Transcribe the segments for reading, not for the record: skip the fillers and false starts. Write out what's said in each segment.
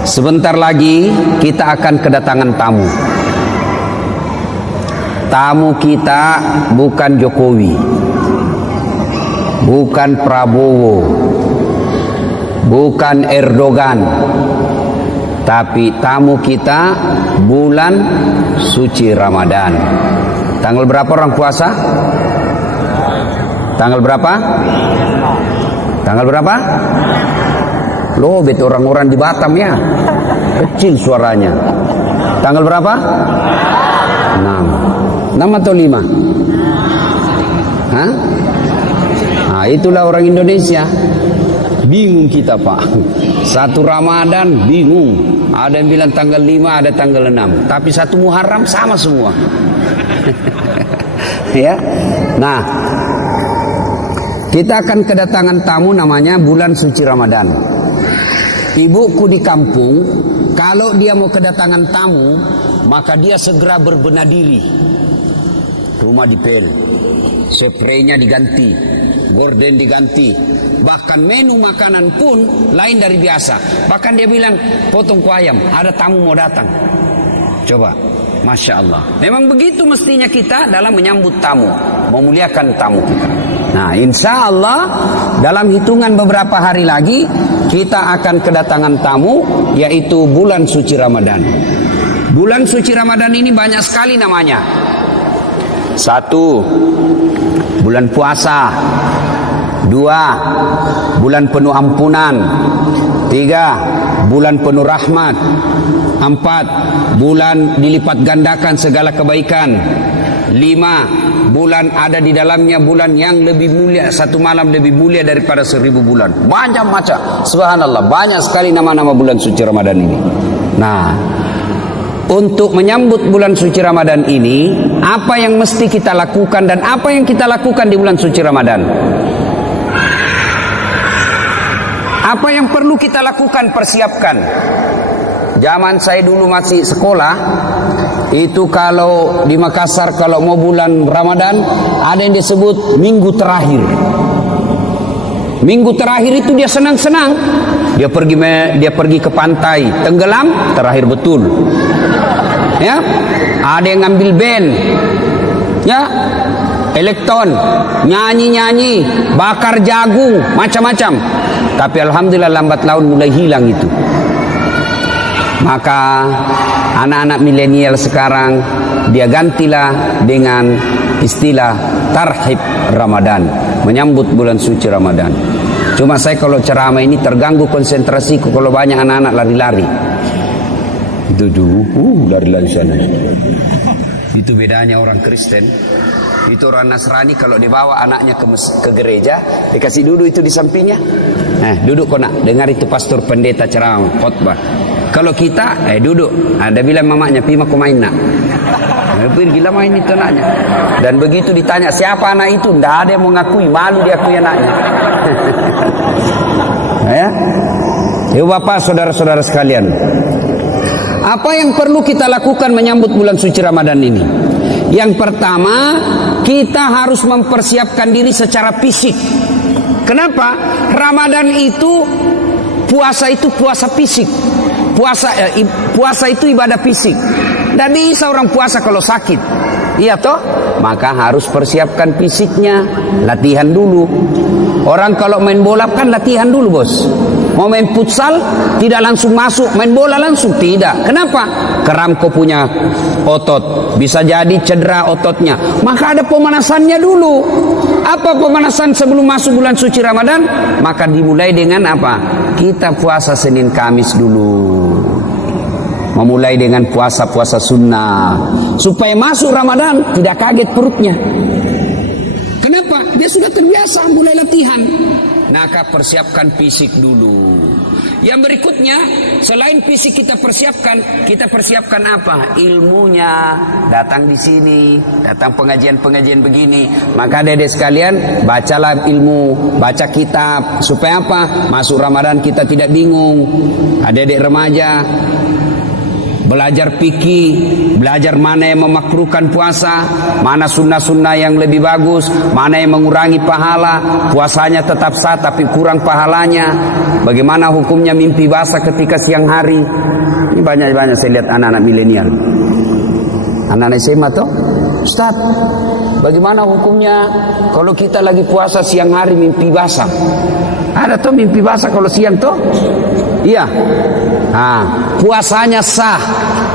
Sebentar lagi kita akan kedatangan tamu. Tamu kita bukan Jokowi, bukan Prabowo, bukan Erdogan, tapi tamu kita bulan suci Ramadan. Tanggal berapa orang puasa? Tanggal berapa? Tanggal berapa? Loh, bet orang-orang di Batam ya. Kecil suaranya. Tanggal berapa? 6. 6 atau 5? Hah? Nah, itulah orang Indonesia. Bingung kita, Pak. Satu Ramadan bingung. Ada yang bilang tanggal 5, ada tanggal 6. Tapi satu Muharram sama semua. Ya. Nah, kita akan kedatangan tamu namanya bulan suci Ramadan. Ibuku di kampung, kalau dia mau kedatangan tamu, maka dia segera berbenah diri. Rumah dipel, spraynya diganti, gorden diganti, bahkan menu makanan pun lain dari biasa. Bahkan dia bilang, potong kue ayam, ada tamu mau datang. Coba, Masya Allah. Memang begitu mestinya kita dalam menyambut tamu, memuliakan tamu kita. Nah, insya Allah dalam hitungan beberapa hari lagi kita akan kedatangan tamu, yaitu bulan suci Ramadan. Bulan suci Ramadan ini banyak sekali namanya. 1. Bulan puasa. 2. Bulan penuh ampunan. 3. Bulan penuh rahmat. 4. Bulan dilipat gandakan segala kebaikan. 5. Bulan ada di dalamnya bulan yang lebih mulia, satu malam lebih mulia daripada 1000 bulan. Banyak macam, subhanallah, banyak sekali nama-nama bulan suci Ramadan ini. Nah, untuk menyambut bulan suci Ramadan ini, apa yang mesti kita lakukan dan apa yang kita lakukan di bulan suci Ramadan? Apa yang perlu kita lakukan, persiapkan? Zaman saya dulu masih sekolah, itu kalau di Makassar kalau mau bulan Ramadan ada yang disebut minggu terakhir. Minggu terakhir itu dia senang-senang. Dia pergi ke pantai, tenggelam, terakhir betul. Ya, ada yang ngambil band, ya, elektron, nyanyi-nyanyi, bakar jagung, macam-macam. Tapi alhamdulillah lambat laun mulai hilang itu. Maka anak-anak milenial sekarang dia gantilah dengan istilah tarhib Ramadan, menyambut bulan suci Ramadan. Cuma saya kalau ceramah ini terganggu konsentrasiku kalau banyak anak-anak lari-lari. Itu dulu lari-lari sana. Itu bedanya orang Kristen. Itu orang Nasrani kalau dibawa anaknya ke gereja, dikasih duduk itu di sampingnya. Nah, duduk kau nak dengar itu pastor pendeta ceramah khotbah. Kalau kita, duduk. Ada bilang mamanya, pi aku main nak. Pergi gila main itu anaknya. Dan begitu ditanya siapa anak itu, tidak ada yang mengakui, malu diakui anaknya. Ya, ya Bapak, saudara-saudara sekalian. Apa yang perlu kita lakukan menyambut bulan suci Ramadan ini? Yang pertama, kita harus mempersiapkan diri secara fisik. Kenapa? Ramadan itu, puasa itu puasa fisik. Puasa itu ibadah fisik. Tidak bisa orang puasa kalau sakit. Iya toh? Maka harus persiapkan fisiknya. Latihan dulu. Orang kalau main bola kan latihan dulu, bos. Mau main futsal tidak langsung masuk, main bola langsung tidak. Kenapa? Keram kau punya otot, bisa jadi cedera ototnya. Maka ada pemanasannya dulu. Apa pemanasan sebelum masuk bulan suci Ramadan? Maka dimulai dengan apa? Kita puasa Senin Kamis dulu. Memulai dengan puasa-puasa sunnah, supaya masuk Ramadan tidak kaget perutnya. Kenapa? Dia sudah terbiasa mulai latihan. Maka persiapkan fisik dulu. Yang berikutnya, selain fisik kita persiapkan apa? Ilmunya. Datang di sini, datang pengajian-pengajian begini. Maka adik-adik sekalian, bacalah ilmu, baca kitab. Supaya apa? Masuk Ramadan kita tidak bingung. Adik-adik remaja, belajar fikih, belajar mana yang memakruhkan puasa, mana sunnah-sunnah yang lebih bagus, mana yang mengurangi pahala, puasanya tetap sah tapi kurang pahalanya, bagaimana hukumnya mimpi basah ketika siang hari. Ini banyak-banyak saya lihat anak-anak milenial, anak-anak SMA tuh, Ustaz, bagaimana hukumnya kalau kita lagi puasa siang hari mimpi basah? Ada tuh mimpi basah kalau siang tuh? Iya. Nah, puasanya sah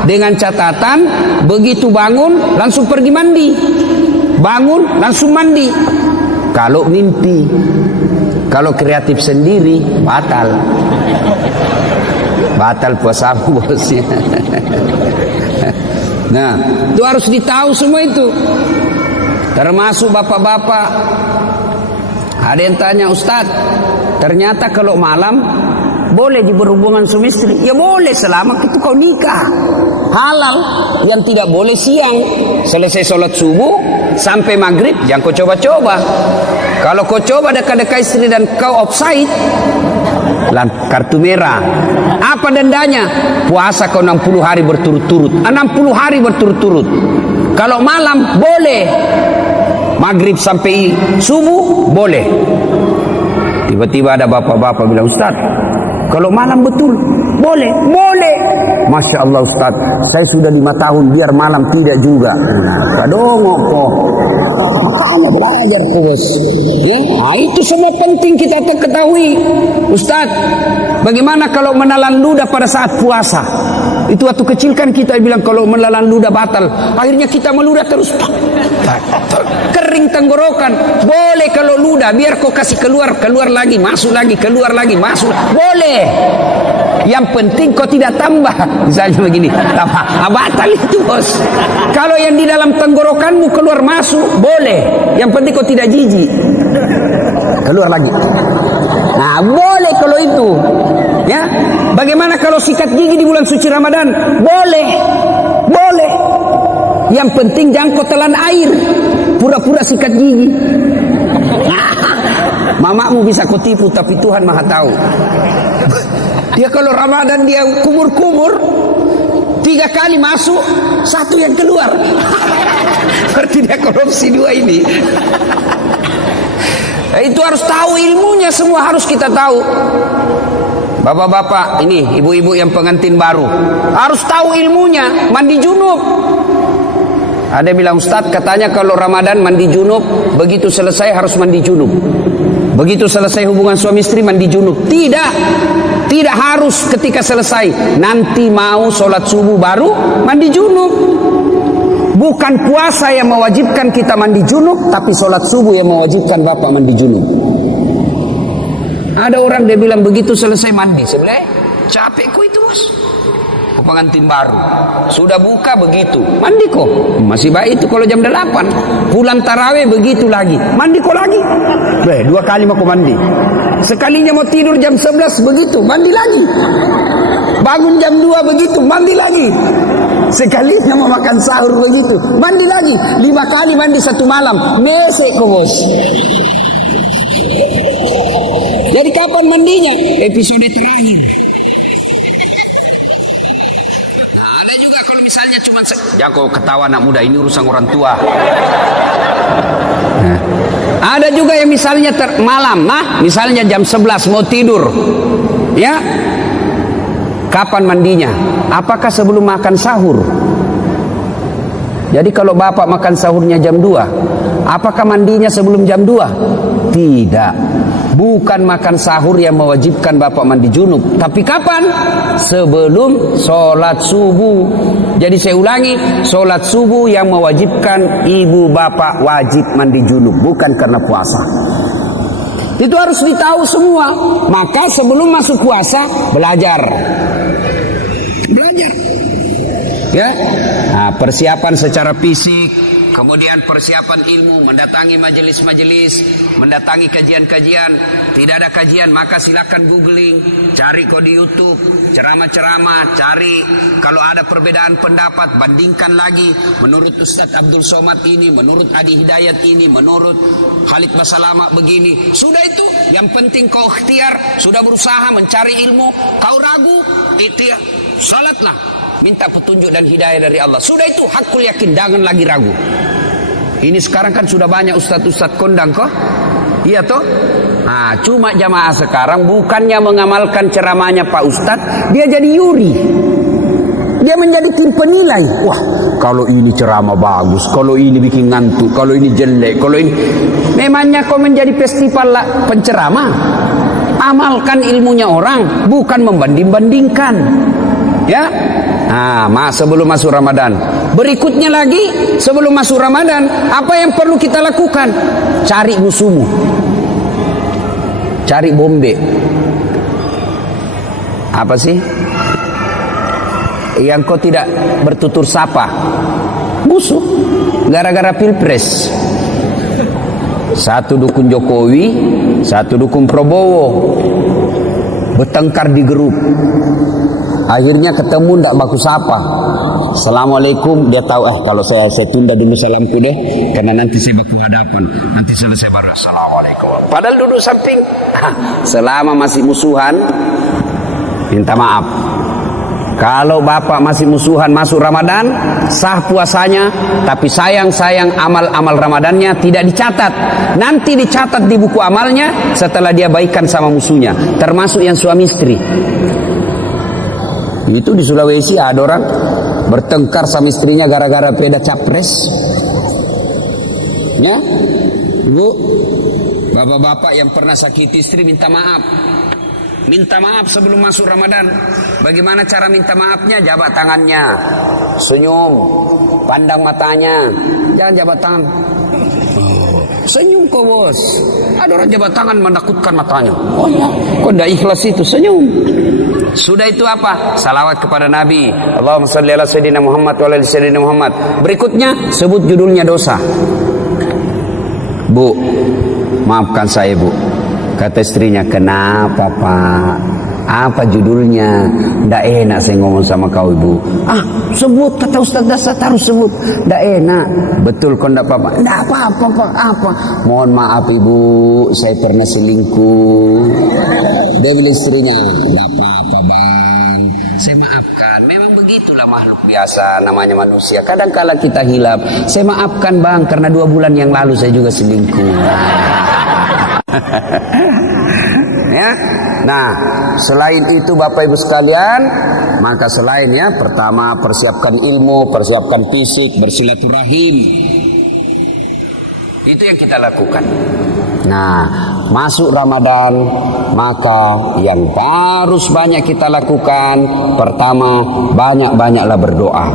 dengan catatan begitu bangun langsung pergi mandi. Bangun langsung mandi. Kalau mimpi, kalau kreatif sendiri batal. Batal puasa bosnya. Nah, itu harus ditahu semua itu. Termasuk bapak-bapak. Ada yang tanya, Ustaz, ternyata kalau malam boleh berhubungan suami istri? Ya boleh selama itu kau nikah. Halal. Yang tidak boleh siang. Selesai sholat subuh sampai maghrib jangan kau coba-coba. Kalau kau coba dekat-dekat istri dan kau offside, kartu merah. Apa dendanya? Puasa kau 60 hari berturut-turut. 60 hari berturut-turut. Kalau malam boleh. Maghrib sampai subuh boleh. Tiba-tiba ada bapak-bapak bilang, Ustaz, kalau malam betul boleh? Boleh. Masya Allah Ustaz, saya sudah 5 tahun biar malam tidak juga. Kadongok kok. Makanya belajar bos. Ya? Nah, itu semua penting kita ketahui. Ustaz, bagaimana kalau menelan ludah pada saat puasa? Itu waktu kecil kan kita bilang kalau menelan ludah batal. Akhirnya kita meludah terus. Kering tenggorokan. Boleh kalau ludah, biar kau kasih keluar lagi, masuk lagi, keluar lagi, masuk. Boleh. Yang penting kau tidak tambah. Misalnya begini, batal itu bos. Kalau yang di dalam tenggorokanmu keluar masuk, boleh. Yang penting kau tidak jijik. Keluar lagi. Nah, boleh kalau itu. Ya. Bagaimana kalau sikat gigi di bulan suci Ramadan? Boleh. Boleh. Yang penting jangan kau telan air. Pura-pura sikat gigi. Mamamu bisa kau tipu, tapi Tuhan Maha tahu. Dia kalau Ramadan dia kumur-kumur, 3 kali masuk, 1 yang keluar. Berarti dia korupsi 2 ini. Itu harus tahu ilmunya, semua harus kita tahu. Bapak-bapak, ini ibu-ibu yang pengantin baru, harus tahu ilmunya, mandi junub. Ada bilang, Ustaz, katanya kalau Ramadan mandi junub, begitu selesai harus mandi junub. Begitu selesai hubungan suami istri mandi junub. Tidak. Tidak harus ketika selesai. Nanti mau sholat subuh baru mandi junub. Bukan puasa yang mewajibkan kita mandi junub, tapi sholat subuh yang mewajibkan bapak mandi junub. Ada orang dia bilang begitu selesai mandi, sebelah capekku itu bos. Pengantin baru sudah buka begitu mandi kok masih baik itu kalau jam 8 pulang tarawih begitu lagi mandi kok lagi 2 kali mau mandi, sekalinya mau tidur jam 11 begitu mandi lagi, bangun jam 2 begitu mandi lagi, sekalinya mau makan sahur begitu mandi lagi, 5 kali mandi satu malam, mesek kok bos. Jadi kapan mandinya? Episode terakhir. Ada juga kalau misalnya cuma ya kok ketawa anak muda, ini urusan orang tua. Nah, ada juga yang misalnya malam, misalnya jam 11 mau tidur, ya, kapan mandinya? Apakah sebelum makan sahur? Jadi kalau bapak makan sahurnya jam 2, apakah mandinya sebelum jam 2? Tidak. Bukan makan sahur yang mewajibkan bapak mandi junub. Tapi kapan? Sebelum sholat subuh. Jadi saya ulangi, sholat subuh yang mewajibkan ibu bapak wajib mandi junub. Bukan karena puasa. Itu harus ditahu semua. Maka sebelum masuk puasa, belajar. Belajar. Ya. Nah, persiapan secara fisik, kemudian persiapan ilmu, mendatangi majelis-majelis, mendatangi kajian-kajian. Tidak ada kajian, maka silakan googling, cari kok di YouTube, ceramah-ceramah, cari kalau ada perbedaan pendapat, bandingkan lagi. Menurut Ustaz Abdul Somad ini, menurut Adi Hidayat ini, menurut Khalid Basalama begini. Sudah itu, yang penting kau ikhtiar, sudah berusaha mencari ilmu, kau ragu, ikhtiar, salatlah. minta petunjuk dan hidayah dari Allah. Sudah itu hakul yakin, jangan lagi ragu. Ini sekarang kan sudah banyak ustadz-ustadz kondang kok. Iya toh? Nah, cuma jamaah sekarang bukannya mengamalkan ceramahnya Pak Ustadz, dia jadi yuri. Dia menjadi tim penilai. Wah, kalau ini ceramah bagus, kalau ini bikin ngantuk, kalau ini jelek, kalau ini. Memangnya kau menjadi festival penceramah? Amalkan ilmunya orang, bukan membanding-bandingkan. Ya. Nah, sebelum masuk Ramadan. Berikutnya lagi, sebelum masuk Ramadan, apa yang perlu kita lakukan? Cari musuhmu. Cari bombe. Apa sih? Yang kau tidak bertutur sapa, musuh gara-gara pilpres. Satu dukung Jokowi, satu dukung Prabowo, bertengkar di grup. Akhirnya ketemu ndak baku sapa. Assalamualaikum, dia tahu kalau saya tunda dulu salamku deh, karena nanti saya baku hadapan, nanti selesai baru assalamualaikum. Padahal duduk samping. Selama masih musuhan, minta maaf. Kalau bapak masih musuhan masuk Ramadan, sah puasanya, tapi sayang amal-amal Ramadannya tidak dicatat. Nanti dicatat di buku amalnya setelah dia baikan sama musuhnya, termasuk yang suami istri. Itu di Sulawesi ada orang bertengkar sama istrinya gara-gara beda capres. Ya, Bu, bapak-bapak yang pernah sakiti istri minta maaf. Minta maaf sebelum masuk Ramadan. Bagaimana cara minta maafnya? Jabat tangannya, senyum, pandang matanya. Jangan jabat tangan. Senyum kok bos. Ada orang jabat tangan menakutkan matanya. Oh ya, kok tidak ikhlas itu, senyum. Sudah itu apa? Salawat kepada Nabi. Allahumma shalli ala sayyidina Muhammad wa ala sayyidina Muhammad. Berikutnya sebut judulnya dosa. Bu, maafkan saya bu. Kata istrinya, kenapa Pak? Apa judulnya? Nggak enak saya ngomong sama kau ibu. Sebut, kata Ustaz Dasar harus sebut. Nggak enak. Betul kau nggak apa-apa? Nggak apa-apa Pak. Apa? Mohon maaf ibu, saya pernah selingkuh. Dia bilang istrinya, nggak apa-apa bang, saya maafkan. Memang begitulah makhluk biasa, namanya manusia. Kadang-kala kita hilap. Saya maafkan bang, karena 2 bulan yang lalu saya juga selingkuh. Ya. Nah, selain itu Bapak Ibu sekalian, maka selain ya, pertama persiapkan ilmu, persiapkan fisik, bersilaturahim. Itu yang kita lakukan. Nah, masuk Ramadan, maka yang harus banyak kita lakukan, pertama, banyak-banyaklah berdoa.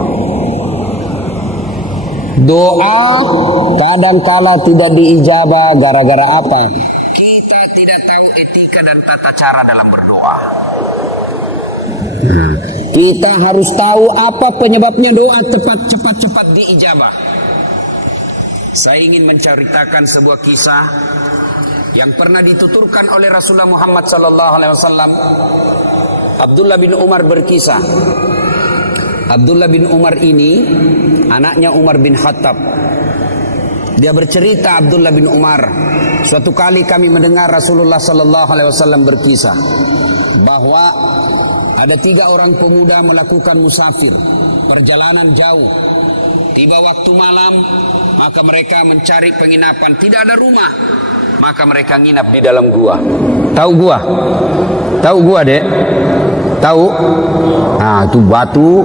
Doa kadang-kala tidak diijabah gara-gara apa? Kita tidak tahu etika dan tata cara dalam berdoa. Kita harus tahu apa penyebabnya doa cepat diijabah. Saya ingin menceritakan sebuah kisah yang pernah dituturkan oleh Rasulullah Muhammad SAW. Abdullah bin Umar berkisah. Abdullah bin Umar ini anaknya Umar bin Khattab. Dia bercerita, Abdullah bin Umar, suatu kali kami mendengar Rasulullah SAW berkisah bahwa ada 3 orang pemuda melakukan musafir, perjalanan jauh. Tiba waktu malam, maka mereka mencari penginapan, tidak ada rumah, maka mereka nginap di dalam gua. Tahu gua? Tahu gua, Dek? Tahu? Nah, itu batu,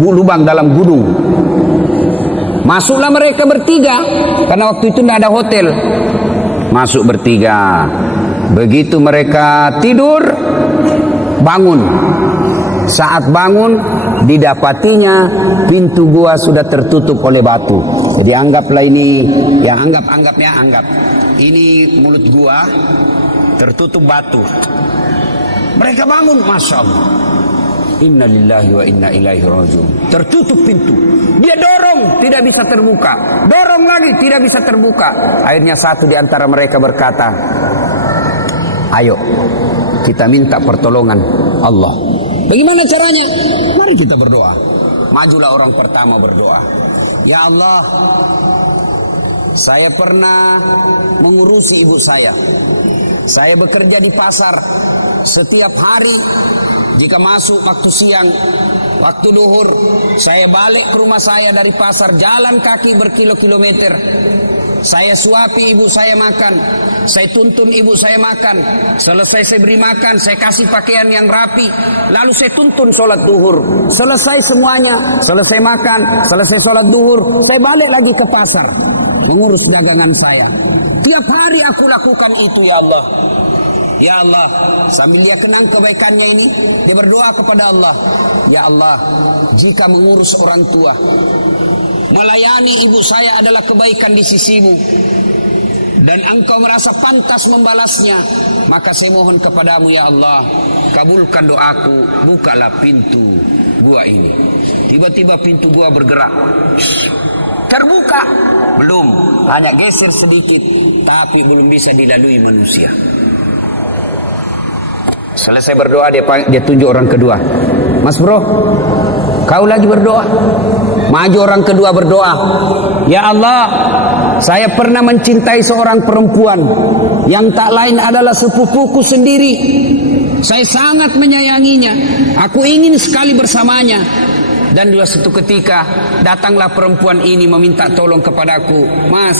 lubang dalam gunung. Masuklah mereka bertiga, karena waktu itu tidak ada hotel. Masuk bertiga. Begitu mereka tidur, bangun. Saat bangun, didapatinya pintu gua sudah tertutup oleh batu. Jadi anggaplah ini, ya anggap. Ini mulut gua tertutup batu. Mereka bangun, Masya Allah. Inna lillahi wa inna ilaihi rajiun. Tertutup pintu. Dia dorong, tidak bisa terbuka. Dorong lagi, tidak bisa terbuka. Akhirnya satu di antara mereka berkata, ayo kita minta pertolongan Allah. Bagaimana caranya? Mari kita berdoa. Majulah orang pertama berdoa. Ya Allah, saya pernah mengurusi ibu saya. Saya bekerja di pasar. Setiap hari Jika masuk waktu siang, waktu duhur, saya balik ke rumah saya dari pasar, jalan kaki berkilo-kilometer. Saya suapi ibu saya makan, saya tuntun ibu saya makan. Selesai saya beri makan, saya kasih pakaian yang rapi, lalu saya tuntun sholat duhur. Selesai semuanya, selesai makan, selesai sholat duhur, saya balik lagi ke pasar mengurus dagangan saya. Tiap hari aku lakukan itu, ya Allah. Ya Allah, sambil dia kenang kebaikannya ini, dia berdoa kepada Allah. Ya Allah, jika mengurus orang tua, melayani ibu saya adalah kebaikan di sisimu, dan engkau merasa pantas membalasnya, maka saya mohon kepadamu, ya Allah, kabulkan doaku, bukalah pintu gua ini. Tiba-tiba pintu gua bergerak, terbuka, belum, hanya geser sedikit, tapi belum bisa dilalui manusia. Selesai berdoa, dia tunjuk orang kedua. Mas bro, kau lagi berdoa. Maju orang kedua berdoa. Ya Allah, saya pernah mencintai seorang perempuan yang tak lain adalah sepupuku sendiri. Saya sangat menyayanginya. Aku ingin sekali bersamanya. Dan dua satu ketika datanglah perempuan ini meminta tolong kepadaku. Mas,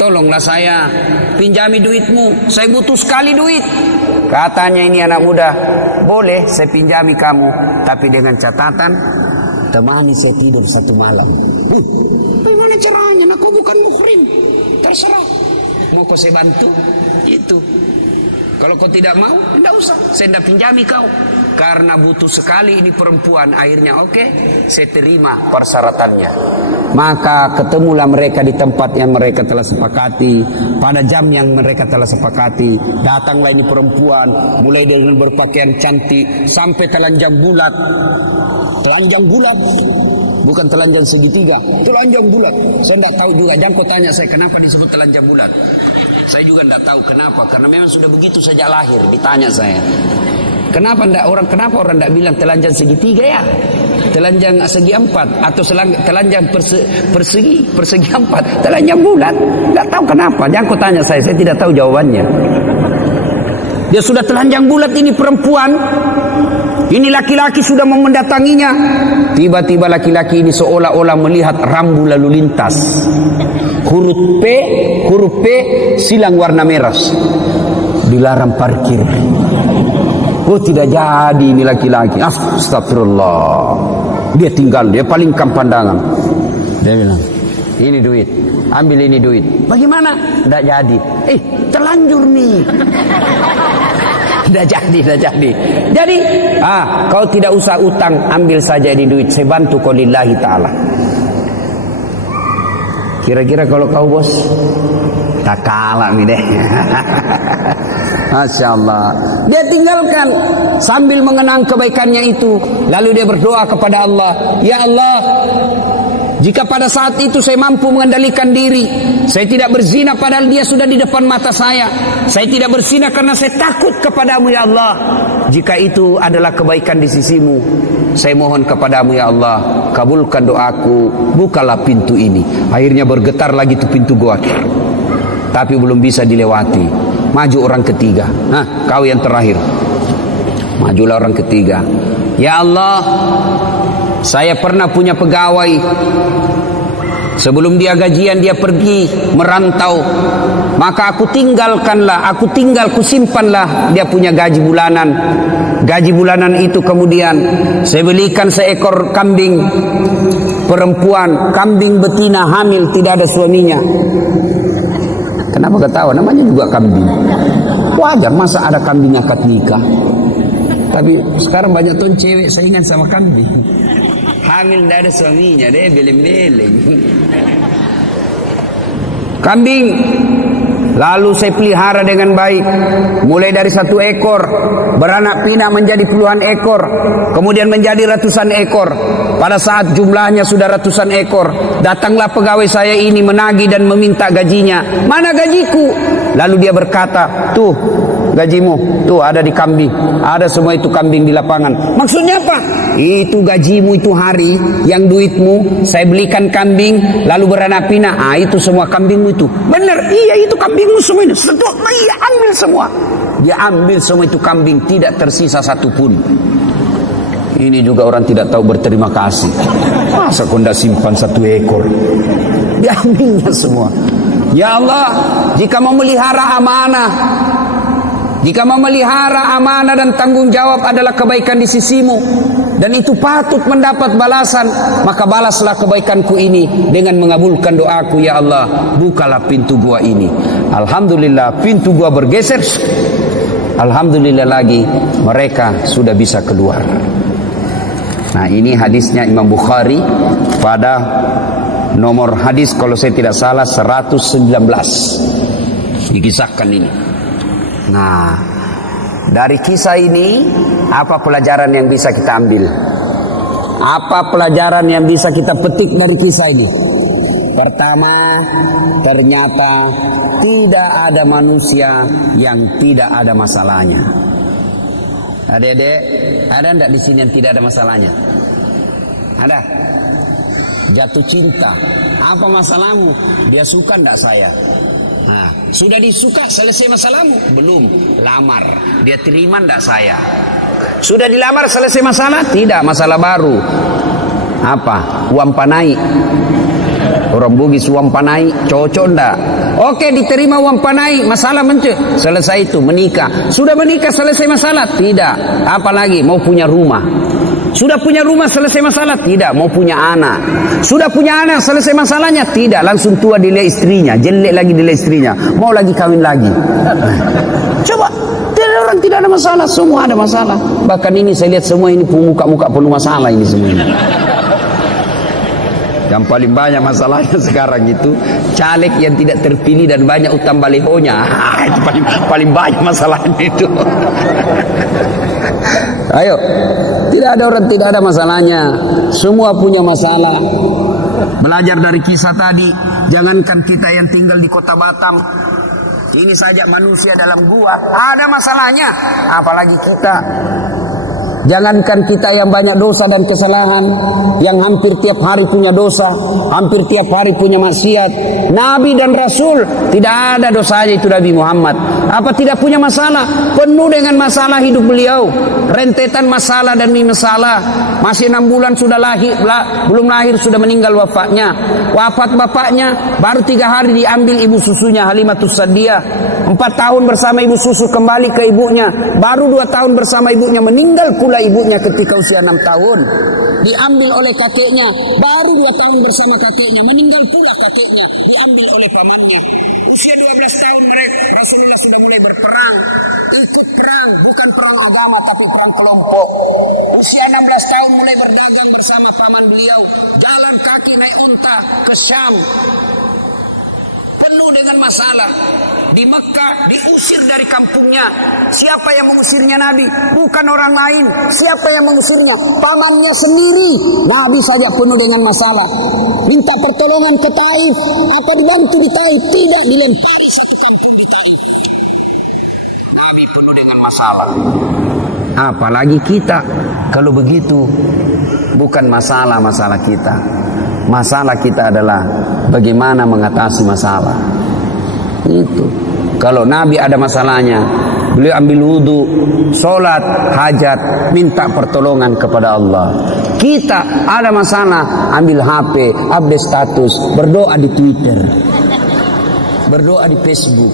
tolonglah saya, pinjami duitmu, saya butuh sekali duit. Katanya ini anak muda, boleh saya pinjami kamu, tapi dengan catatan temani saya tidur satu malam. Bagaimana caranya? Aku bukan muhrim. Terserah. Mau kau saya bantu? Itu. Kalau kau tidak mau, tidak usah. Saya tidak pinjami kau. Karena butuh sekali ini perempuan. Akhirnya oke, saya terima persyaratannya. Maka ketemulah mereka di tempat yang mereka telah sepakati, pada jam yang mereka telah sepakati. Datanglah ini perempuan, mulai dengan berpakaian cantik sampai telanjang bulat. Telanjang bulat, bukan telanjang segitiga, telanjang bulat. Saya tidak tahu juga. Jangan kau tanya saya kenapa disebut telanjang bulat. Saya juga tidak tahu kenapa, karena memang sudah begitu sejak lahir. Ditanya saya, kenapa orang tidak bilang telanjang segitiga ya? Telanjang segi empat atau telanjang persegi empat, telanjang bulat. Tidak tahu kenapa. Jangan kau tanya saya tidak tahu jawabannya. Dia sudah telanjang bulat ini perempuan. Ini laki-laki sudah mau mendatanginya. Tiba-tiba laki-laki ini seolah-olah melihat rambu lalu lintas. Huruf P silang warna merah. Dilarang parkir. Oh, tidak jadi ini laki-laki. Astagfirullah. Dia tinggal, dia palingkan pandangan. Dia bilang, ini duit, ambil ini duit. Bagaimana? Tidak jadi. Terlanjur nih. Tidak jadi. Jadi, kau tidak usah utang, ambil saja ini duit. Saya bantu kau lillahi ta'ala. Kira-kira kalau kau bos, tak kalah nih deh. Masya Allah. Dia tinggalkan sambil mengenang kebaikannya itu. Lalu dia berdoa kepada Allah. Ya Allah, jika pada saat itu saya mampu mengendalikan diri, saya tidak berzina padahal dia sudah di depan mata saya. Saya tidak berzina karena saya takut kepadamu ya Allah. Jika itu adalah kebaikan di sisimu, saya mohon kepadamu ya Allah, kabulkan doaku, bukalah pintu ini. Akhirnya bergetar lagi tuh pintu goa, tapi belum bisa dilewati. Maju orang ketiga. Kau yang terakhir. Majulah orang ketiga. Ya Allah, saya pernah punya pegawai. Sebelum dia gajian dia pergi merantau. Maka aku simpanlah dia punya gaji bulanan. Gaji bulanan itu kemudian saya belikan seekor kambing perempuan, kambing betina hamil tidak ada suaminya. Kenapa ketawa? Namanya juga kambing. Wajar masa ada kambing akad nikah. Tapi sekarang banyak tuh cewek saingan sama kambing. Hamil tidak ada suaminya, deh beleng-beleng. Kambing lalu saya pelihara dengan baik, mulai dari 1 ekor beranak pinak menjadi puluhan ekor, kemudian menjadi ratusan ekor. Pada saat jumlahnya sudah ratusan ekor, datanglah pegawai saya ini menagih dan meminta gajinya. Mana gajiku? Lalu dia berkata, tuh gajimu, tuh ada di kambing, ada semua itu kambing di lapangan. Maksudnya apa? Itu gajimu itu hari yang duitmu saya belikan kambing lalu beranak pinak. Itu semua kambingmu itu. Benar, iya itu kambingmu semua ini. Iya, ambil semua. Dia ambil semua itu kambing, tidak tersisa satupun. Ini juga orang tidak tahu berterima kasih. Masa kau tidak simpan 1 ekor? Diambilnya semua. Ya Allah, jika memelihara amanah, jika memelihara amanah dan tanggung jawab adalah kebaikan di sisimu, dan itu patut mendapat balasan, maka balaslah kebaikanku ini dengan mengabulkan doaku. Ya Allah, bukalah pintu gua ini. Alhamdulillah, pintu gua bergeser. Alhamdulillah lagi, mereka sudah bisa keluar. Nah, ini hadisnya Imam Bukhari pada nomor hadis kalau saya tidak salah 119. Dikisahkan ini. Nah, dari kisah ini apa pelajaran yang bisa kita ambil? Apa pelajaran yang bisa kita petik dari kisah ini? Pertama, ternyata tidak ada manusia yang tidak ada masalahnya. Adik-adik, ada enggak di sini yang tidak ada masalahnya? Ada? Jatuh cinta, apa masalahmu? Dia suka enggak saya? Nah, sudah disuka, selesai masalahmu? Belum. Lamar, dia terima enggak saya? Sudah dilamar, selesai masalah? Tidak, masalah baru. Apa? Uang panai. Orang Bugis uang panai, cocok enggak? Oke, diterima uang panai, masalah selesai itu, menikah. Sudah menikah, selesai masalah? Tidak. Apalagi mau punya rumah. Sudah punya rumah, selesai masalah? Tidak. Mau punya anak. Sudah punya anak, selesai masalahnya? Tidak. Langsung tua dilihat istrinya, jelek lagi dilihat istrinya, mau lagi kawin lagi. Coba, orang tidak ada masalah, semua ada masalah. Bahkan ini saya lihat semua ini muka-muka penuh masalah ini semua ini. Yang paling banyak masalahnya sekarang itu caleg yang tidak terpilih dan banyak utang balihonya. Itu paling banyak masalahnya itu. Ayo, tidak ada orang tidak ada masalahnya. Semua punya masalah. Belajar dari kisah tadi. Jangankan kita yang tinggal di kota Batam, ini saja manusia dalam gua ada masalahnya, apalagi kita. Jangankan kita yang banyak dosa dan kesalahan, yang hampir tiap hari punya dosa, hampir tiap hari punya maksiat. Nabi dan Rasul tidak ada dosanya itu Nabi Muhammad. Apa tidak punya masalah? Penuh dengan masalah hidup beliau. Rentetan masalah dan masalah. Masih 6 bulan sudah lahir, belum lahir sudah meninggal wafatnya. Wafat bapaknya baru 3 hari diambil ibu susunya Halimatus Sa'diyah. 4 tahun bersama ibu susu kembali ke ibunya. Baru 2 tahun bersama ibunya meninggal pula ibunya ketika usia 6 tahun. Diambil oleh kakeknya. Baru 2 tahun bersama kakeknya meninggal pula kakeknya. Diambil oleh pamannya. Usia 12 tahun mereka Rasulullah sudah mulai berperang. Ikut perang, bukan perang agama tapi perang kelompok. Usia 16 tahun mulai berdagang bersama paman beliau. Jalan kaki naik unta ke Syam. Penuh dengan masalah. Di Mekah diusir dari kampungnya. Siapa yang mengusirnya Nabi? Bukan orang lain. Siapa yang mengusirnya? Pamannya sendiri. Nabi saja penuh dengan masalah. Minta pertolongan ke Taif. Apa dibantu di Taif? Tidak, dilempari satu kampung di Taif. Nabi penuh dengan masalah. Apalagi kita. Kalau begitu, bukan masalah kita. Masalah kita adalah bagaimana mengatasi masalah. Itu. Kalau Nabi ada masalahnya, beliau ambil wudu, sholat, hajat, minta pertolongan kepada Allah. Kita ada masalah, ambil HP, update status, berdoa di Twitter, berdoa di Facebook.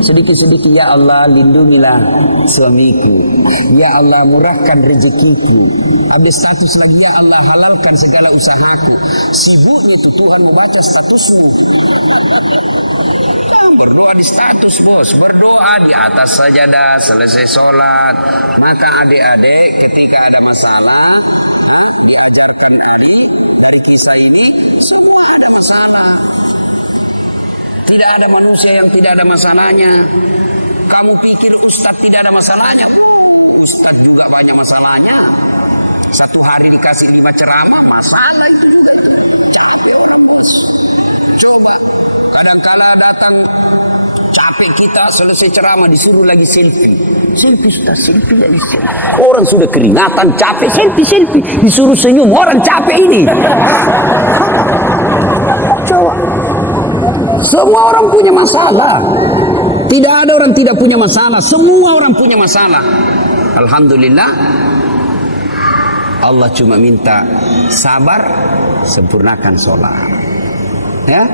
Sedikit-sedikit, ya Allah lindungilah suamiku, ya Allah murahkan rezekiku. Update status lagi, ya Allah halalkan segala usahaku. Sibuknya itu Tuhan membaca statusmu. Berdoa di status bos, berdoa di atas sajadah selesai sholat. Maka adik-adik ketika ada masalah, diajarkan tadi dari kisah ini, semua ada masalah. Tidak ada manusia yang tidak ada masalahnya. Kamu pikir Ustaz tidak ada masalahnya? Ustaz juga banyak masalahnya. Satu hari dikasih 5 ceramah, masalah itu juga. Coba kadang-kala datang capek kita selesai ceramah disuruh lagi selfie. Selfie sudah selfie lagi. Orang sudah keringatan capek selfie. Disuruh senyum, orang capek ini. Coba. Semua orang punya masalah. Tidak ada orang tidak punya masalah. Semua orang punya masalah. Alhamdulillah. Allah cuma minta sabar, sempurnakan sholat. Ya,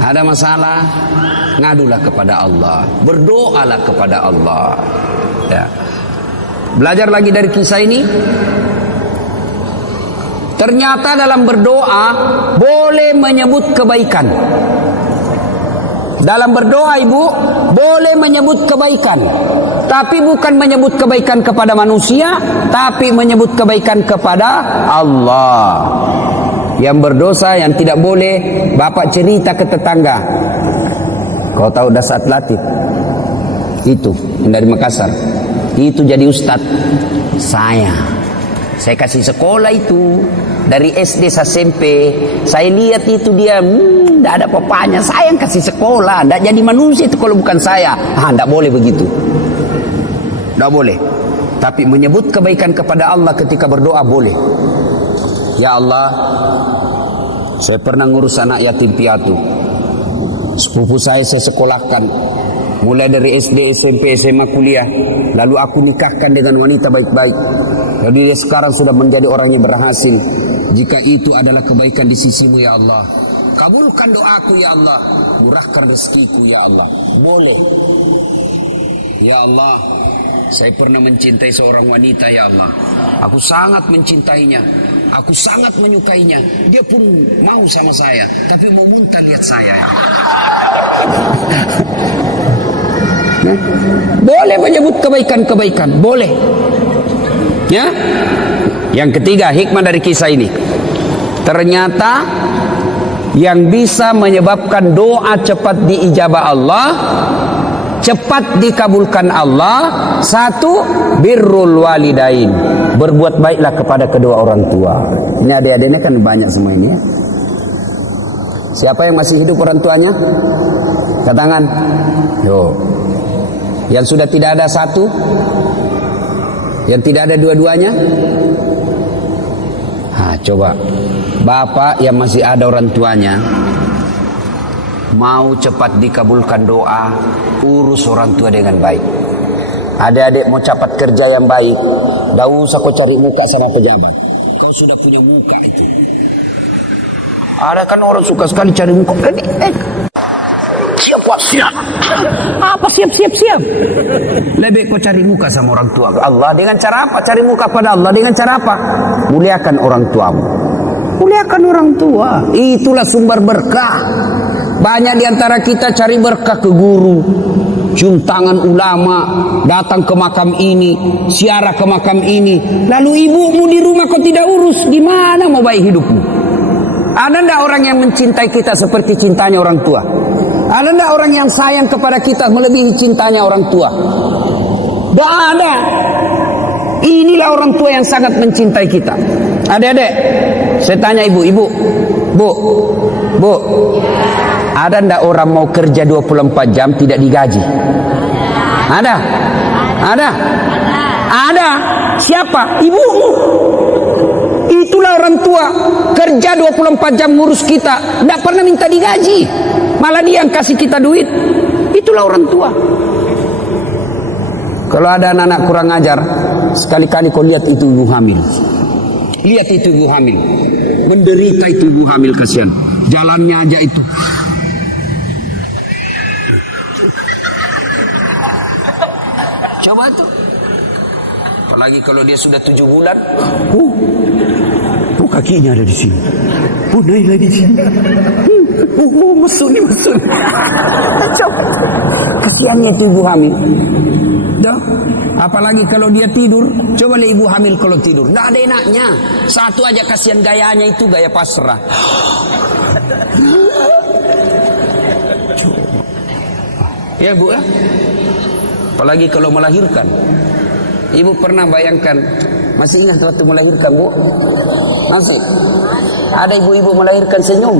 ada masalah, ngadulah kepada Allah, berdoalah kepada Allah. Ya. Belajar lagi dari kisah ini. Ternyata dalam berdoa boleh menyebut kebaikan. Dalam berdoa ibu boleh menyebut kebaikan, tapi bukan menyebut kebaikan kepada manusia, tapi menyebut kebaikan kepada Allah. Yang berdosa yang tidak boleh, bapak cerita ke tetangga, kau tahu Dasat Latif itu yang dari Makassar, itu jadi ustadz saya kasih sekolah itu dari SD sampai SMP. Saya lihat itu dia tidak ada papanya, saya yang kasih sekolah, tidak jadi manusia itu kalau bukan saya. Tidak boleh begitu, tidak boleh. Tapi menyebut kebaikan kepada Allah ketika berdoa boleh. Ya Allah, saya pernah ngurus anak yatim piatu, sepupu saya sekolahkan mulai dari SD, SMP, SMA, kuliah. Lalu aku nikahkan dengan wanita baik-baik. Jadi dia sekarang sudah menjadi orang yang berhasil. Jika itu adalah kebaikan di sisimu ya Allah, kabulkan doaku ya Allah, murahkan rezekiku ya Allah. Boleh. Ya Allah, saya pernah mencintai seorang wanita ya Allah. Aku sangat mencintainya, aku sangat menyukainya. Dia pun mau sama saya, tapi mau muntah lihat saya. Boleh menyebut kebaikan-kebaikan, boleh. Ya. Yang ketiga, hikmah dari kisah ini. Ternyata yang bisa menyebabkan doa cepat diijabah Allah, cepat dikabulkan Allah, satu, birrul walidain, berbuat baiklah kepada kedua orang tua. Ini adik-adiknya kan banyak semua ini ya. Siapa yang masih hidup orang tuanya? Angkat tangan. Yo. Yang sudah tidak ada satu, yang tidak ada dua-duanya. Coba bapak yang masih ada orang tuanya, mau cepat dikabulkan doa, urus orang tua dengan baik. Adik-adik mau cepat kerja yang baik, tidak usah kau cari muka sama pejabat. Kau sudah punya muka itu. Ada kan orang suka sekali cari muka. Siap. Apa siap? Lebih kau cari muka sama orang tua Allah. Dengan cara apa? Cari muka pada Allah dengan cara apa? Muliakan orang tuamu. Muliakan orang tua. Itulah sumber berkah. Banyak diantara kita cari berkah ke guru, cium tangan ulama, datang ke makam ini, ziarah ke makam ini. Lalu ibumu di rumah kau tidak urus, gimana mau baik hidupmu? Ada tidak orang yang mencintai kita seperti cintanya orang tua? Ada tidak orang yang sayang kepada kita melebihi cintanya orang tua? Tidak ada. Inilah orang tua yang sangat mencintai kita. Adik-adik, saya tanya ibu, Bu, ada tidak orang mau kerja 24 jam tidak digaji? Ada? Ada. Siapa? Ibumu. Itulah orang tua, kerja 24 jam ngurus kita, tidak pernah minta digaji, malah dia yang kasih kita duit. Itulah orang tua. Kalau ada anak-anak kurang ajar, sekali-kali kau lihat itu ibu hamil. Lihat itu ibu hamil, menderita itu ibu hamil, kasihan. Jalannya aja itu. Coba tuh. Apalagi kalau dia sudah 7 bulan. Kakinya ada di sini. Naik lagi di sini. Mesut. Kasihannya itu ibu hamil. Dah. Apalagi kalau dia tidur. Coba lihat ibu hamil kalau tidur. Tidak ada enaknya. Satu aja kasihan gayanya itu, gaya pasrah. Ya Bu ya. Apalagi kalau melahirkan. Ibu pernah bayangkan, masih ingat waktu melahirkan Bu? Masih? Ada ibu-ibu melahirkan senyum.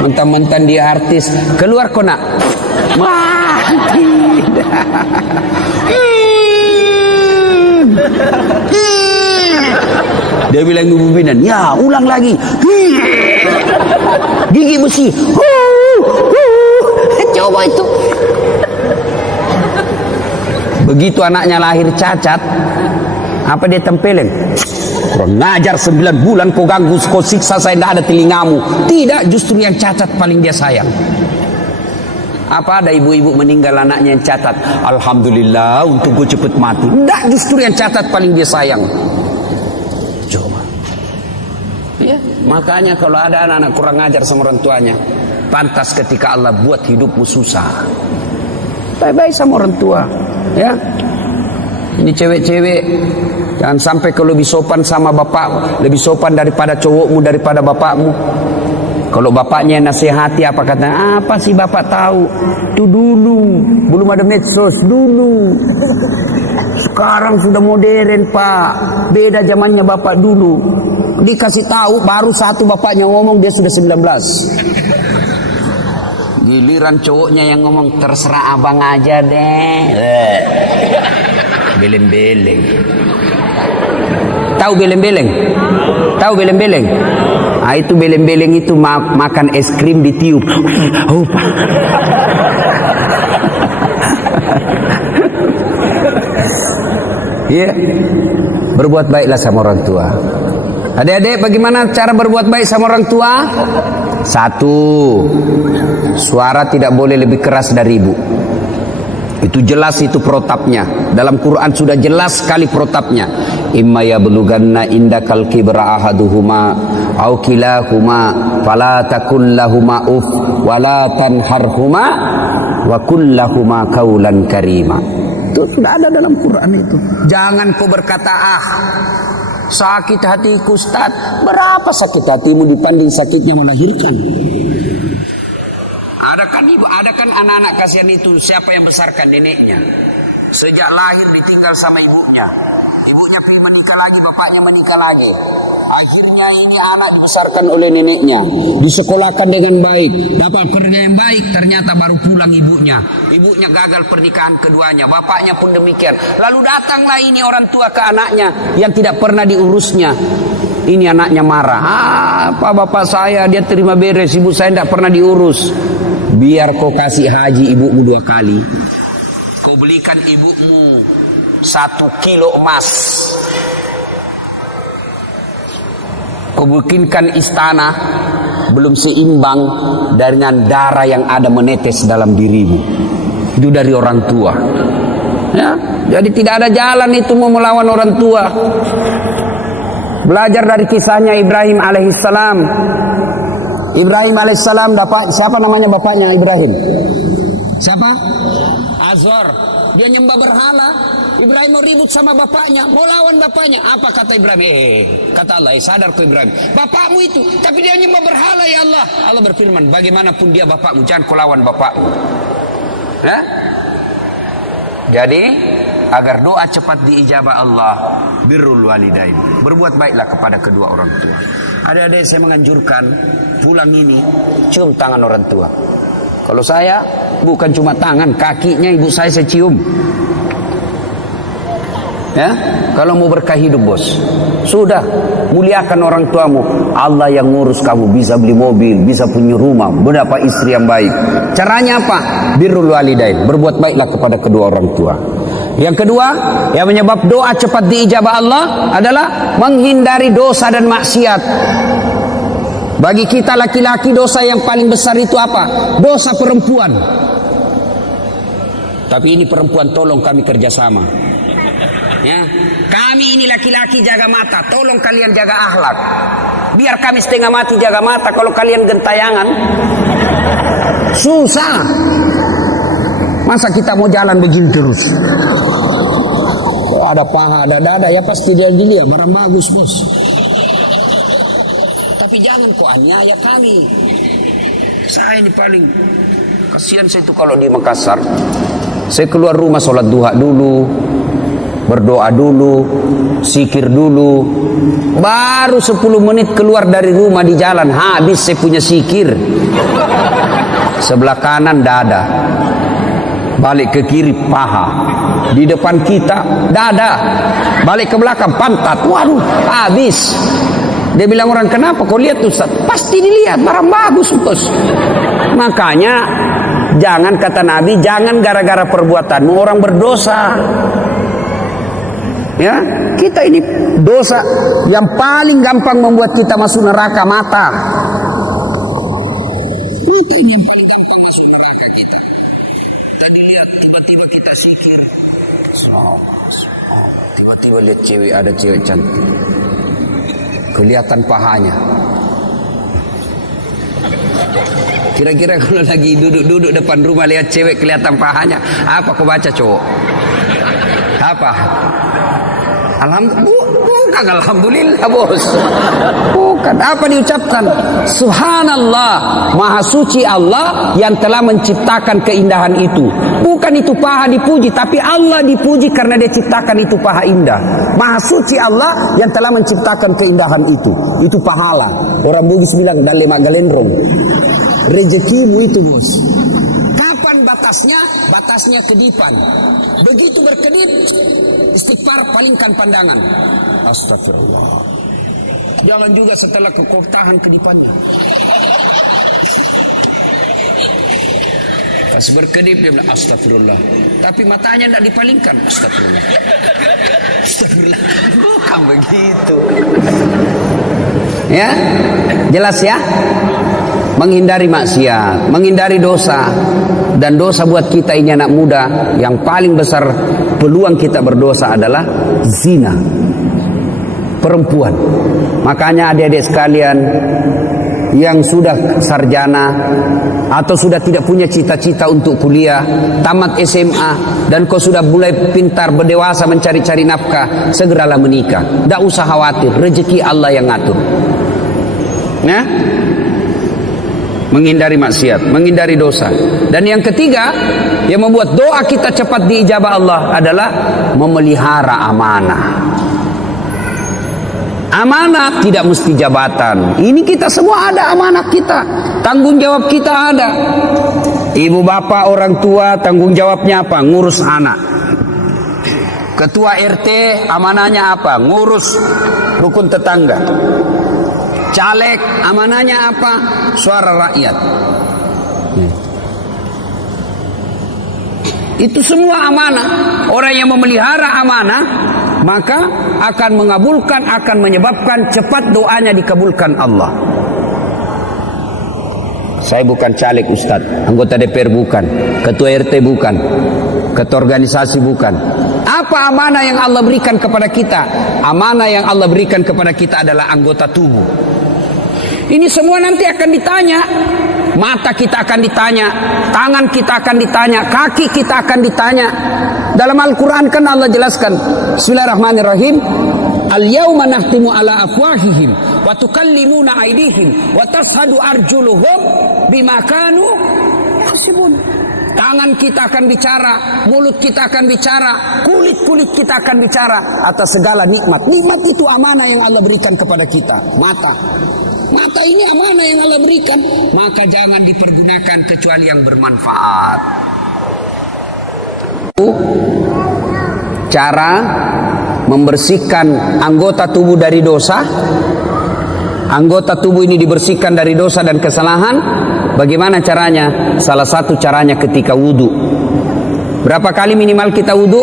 Mentang-mentang dia artis, keluar kok nak. Wah, tidak. Dia bilang ibu bidan, ya ulang lagi. Gigi besi. Coba itu. Begitu anaknya lahir cacat, Apa dia tempelin? Kurang ngajar, 9 bulan kau ganggu, kau siksa saya, tidak ada telingamu. Tidak, justru yang cacat paling dia sayang. Apa ada ibu-ibu meninggal anaknya yang catat, alhamdulillah untuk gue cepet mati. Tidak, justru yang catat paling dia sayang. Coba. Ya, makanya kalau ada anak-anak kurang ngajar sama orang tuanya, pantas ketika Allah buat hidupmu susah. Baik-baik sama orang tua, ya. Ini cewek-cewek, jangan sampai kau lebih sopan sama bapak, lebih sopan daripada cowokmu, daripada bapakmu. Kalau bapaknya nasihati, apa kata? Apa sih bapak tahu? Itu dulu, belum ada medsos dulu. Sekarang sudah modern pak, beda zamannya bapak dulu. Dikasih tahu, baru satu bapaknya ngomong dia sudah 19. Giliran cowoknya yang ngomong, terserah abang aja deh. Beleng-beleng. Tahu beleng-beleng? Tahu beleng-beleng? Ah, itu beleng-beleng itu makan es krim ditiup. Oh, ya, berbuat baiklah sama orang tua. Adik-adik, bagaimana cara berbuat baik sama orang tua? 1, suara tidak boleh lebih keras dari ibu. Itu jelas, itu protapnya. Dalam Quran sudah jelas sekali protapnya. Imma yablughanna indakal kibra ahaduhuma aw kilahuma fala takul lahuma uf wala tanharhuma wa qul lahuma qaulan karima. Itu sudah ada dalam Quran itu. Jangan kau berkata, sakit hatiku Ustaz. Berapa sakit hatimu dibanding sakitnya melahirkan? Ada kan anak-anak kasihan itu, siapa yang besarkan neneknya? Sejak lahir ditinggal sama ibunya. Ibunya pergi menikah lagi, bapaknya menikah lagi. Akhirnya ini anak dibesarkan oleh neneknya, disekolahkan dengan baik, dapat kerja yang baik, ternyata baru pulang ibunya. Ibunya gagal pernikahan keduanya, bapaknya pun demikian. Lalu datanglah ini orang tua ke anaknya yang tidak pernah diurusnya. Ini anaknya marah. Apa bapak saya, dia terima beres, ibu saya tidak pernah diurus. Biar kau kasih haji ibumu 2 kali. Kau belikan ibumu 1 kilo emas. Kau bikinkan istana, belum seimbang dengan darah yang ada menetes dalam dirimu. Itu dari orang tua. Ya, jadi tidak ada jalan itu mau melawan orang tua. Belajar dari kisahnya Ibrahim alaihissalam. Ibrahim alaihissalam dapat, siapa namanya bapaknya Ibrahim? Siapa? Azor. Dia nyembah berhala. Ibrahim mau ribut sama bapaknya, mau lawan bapaknya. Apa kata Ibrahim? Kata Allah, sadar kau Ibrahim, bapakmu itu, tapi dia nyembah berhala ya Allah. Allah berfirman, bagaimanapun dia bapakmu, jangan kau lawan bapakmu. Ya? Jadi agar doa cepat diijabah Allah, birrul walidain, berbuat baiklah kepada kedua orang tua. Ada-ada saya menganjurkan pulang ini cium tangan orang tua. Kalau saya bukan cuma tangan, kakinya ibu saya cium. Ya, kalau mau berkah hidup bos, sudah muliakan orang tuamu. Allah yang ngurus kamu, bisa beli mobil, bisa punya rumah, berdapat istri yang baik. Caranya apa? Birrul walidain, berbuat baiklah kepada kedua orang tua. Yang kedua, yang menyebab doa cepat diijabah Allah adalah menghindari dosa dan maksiat. Bagi kita laki-laki, dosa yang paling besar itu apa? Dosa perempuan. Tapi ini perempuan, tolong kami kerjasama. Ya, kami ini laki-laki jaga mata, tolong kalian jaga akhlak. Biar kami setengah mati jaga mata, kalau kalian gentayangan susah. Masa kita mau jalan begini terus? Oh, ada paha, ada dada, ya pasti dia dilihat barang bagus bos. Tapi jangan kok aniaya kami. Saya ini paling kasihan saya itu kalau di Makassar. Saya keluar rumah sholat duha dulu, berdoa dulu, zikir dulu. Baru 10 menit keluar dari rumah di jalan, habis saya punya zikir. Sebelah kanan dada, balik ke kiri paha, di depan kita dada, balik ke belakang pantat. Waduh, habis. Dia bilang orang, kenapa kau lihat Ustaz? Pasti dilihat, barang bagus bos. Makanya jangan, kata Nabi, jangan gara-gara perbuatanmu orang berdosa. Ya, kita ini dosa yang paling gampang membuat kita masuk neraka, mata. Mata ini yang paling gampang masuk neraka kita. Tadi lihat tiba-tiba kita sikir, tiba-tiba lihat cewek, ada cewek cantik, kelihatan pahanya. Kira-kira kalau lagi duduk depan rumah lihat cewek kelihatan pahanya, apa kau baca cowok? Apa? Bukan alhamdulillah bos. Bukan. Apa diucapkan? Subhanallah, maha suci Allah yang telah menciptakan keindahan itu. Bukan itu paha dipuji, tapi Allah dipuji karena dia ciptakan itu paha indah. Maha suci Allah yang telah menciptakan keindahan itu. Itu pahala. Orang Bugis bilang dalemak galendrong. Rezekimu itu bos. Kapan batasnya? Batasnya kedipan. Begitu berkedip, istighfar, palingkan pandangan. Astagfirullah. Jangan juga setelah kau tahan kedipannya. Pas berkedip dia bilang astagfirullah. Tapi matanya tidak dipalingkan. Astagfirullah. Astagfirullah. Bukan begitu. Ya, jelas ya. Menghindari maksiat, menghindari dosa. Dan dosa buat kita ini anak muda, yang paling besar peluang kita berdosa adalah zina. Perempuan. Makanya adik-adik sekalian yang sudah sarjana atau sudah tidak punya cita-cita untuk kuliah, tamat SMA, dan kau sudah mulai pintar berdewasa mencari-cari nafkah, segeralah menikah. Tidak usah khawatir, rezeki Allah yang ngatur. Nah, menghindari maksiat, menghindari dosa. Dan yang ketiga yang membuat doa kita cepat diijabah Allah adalah memelihara amanah. Amanah tidak mesti jabatan. Ini kita semua ada amanah kita. Tanggung jawab kita ada. Ibu bapak orang tua tanggung jawabnya apa? Ngurus anak. Ketua RT amanahnya apa? Ngurus rukun tetangga. Caleg amanahnya apa? Suara rakyat. Itu semua amanah. Orang yang memelihara amanah maka akan mengabulkan, akan menyebabkan cepat doanya dikabulkan Allah. Saya bukan caleg Ustaz, anggota DPR bukan, ketua RT bukan, ketua organisasi bukan. Apa amanah yang Allah berikan kepada kita? Amanah yang Allah berikan kepada kita adalah anggota tubuh. Ini semua nanti akan ditanya. Mata kita akan ditanya, tangan kita akan ditanya, kaki kita akan ditanya. Dalam Al-Quran kan Allah jelaskan, Bismillahirrahmanirrahim, Al-yawma nahtimu ala afwahihim wa tukallimuna aydihim wa tashhadu arjuluhum bima kanu yaksibun. Tangan kita akan bicara, mulut kita akan bicara, kulit kita akan bicara atas segala nikmat. Nikmat itu amanah yang Allah berikan kepada kita. Mata ini amanah yang Allah berikan, maka jangan dipergunakan kecuali yang bermanfaat. Cara membersihkan anggota tubuh dari dosa. Anggota tubuh ini dibersihkan dari dosa dan kesalahan. Bagaimana caranya? Salah satu caranya ketika wudu. Berapa kali minimal kita wudu?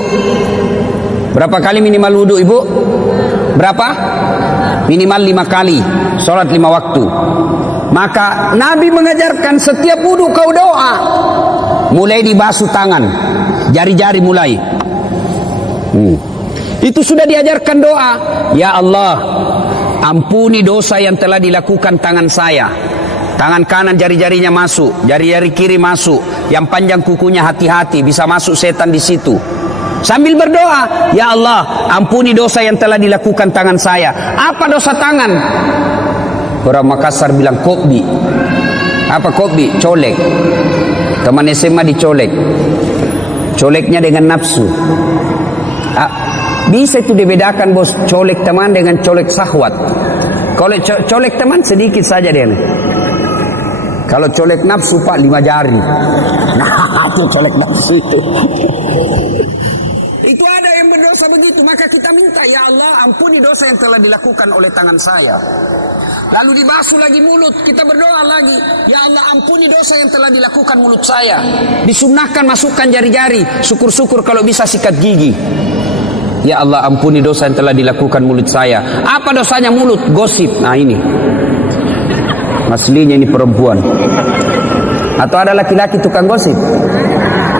Berapa kali minimal wudu, Ibu? Berapa? Minimal 5 kali. Sholat 5 waktu. Maka Nabi mengajarkan setiap wudu kau doa. Mulai dibasuh tangan, jari-jari mulai. Itu sudah diajarkan doa. Ya Allah, ampuni dosa yang telah dilakukan tangan saya. Tangan kanan jari-jarinya masuk, jari-jari kiri masuk. Yang panjang kukunya hati-hati, bisa masuk setan di situ. Sambil berdoa, ya Allah, ampuni dosa yang telah dilakukan tangan saya. Apa dosa tangan? Orang Makassar bilang kopbi. Apa kopbi? Colek. Teman SMA dicolek. Coleknya dengan nafsu. Bisa itu dibedakan bos, colek teman dengan colek syahwat. Kalau colek teman sedikit saja dia. Kalau colek nafsu Pak 5 jari. Nah, itu colek nafsu itu. Itu ada yang berdosa begitu, maka kita minta, ya Allah, ampuni dosa yang telah dilakukan oleh tangan saya. Lalu dibasuh lagi mulut, kita berdoa lagi, ya Allah, ampuni dosa yang telah dilakukan mulut saya. Disunnahkan masukkan jari-jari, syukur-syukur kalau bisa sikat gigi. Ya Allah, ampuni dosa yang telah dilakukan mulut saya. Apa dosanya mulut? Gosip. Nah ini aslinya ini perempuan. Atau ada laki-laki tukang gosip?